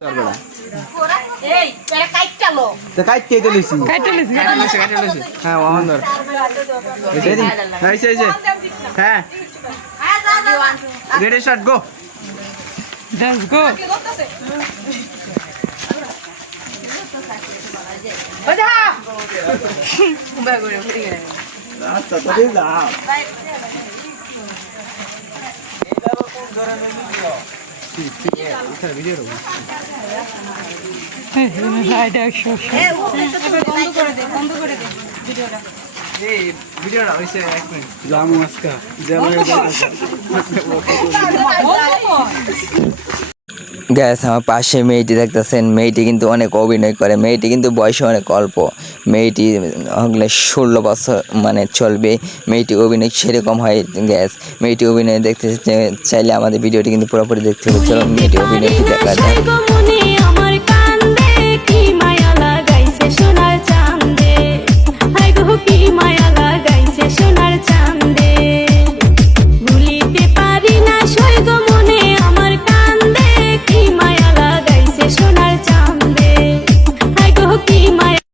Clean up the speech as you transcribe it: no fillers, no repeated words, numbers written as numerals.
Ready, start, go. Let's go. Gas আমার পাশে মেয়েটি দেখতেছেন, মেয়েটি কিন্তু অনেক অভিনয় করে, মেয়েটি কিন্তু বয়সে অনেক অল্প, মেয়েটি হলে 16 বছর মানে চলবে, মেয়েটি অভিনয় সেরকম হয়। গ্যাস মেয়েটি অভিনয় দেখতে চাইলে আমাদের ভিডিওটি কিন্তু পুরোপুরি দেখতে হবে। চলো মেয়েটি অভিনয়টি দেখা যায়।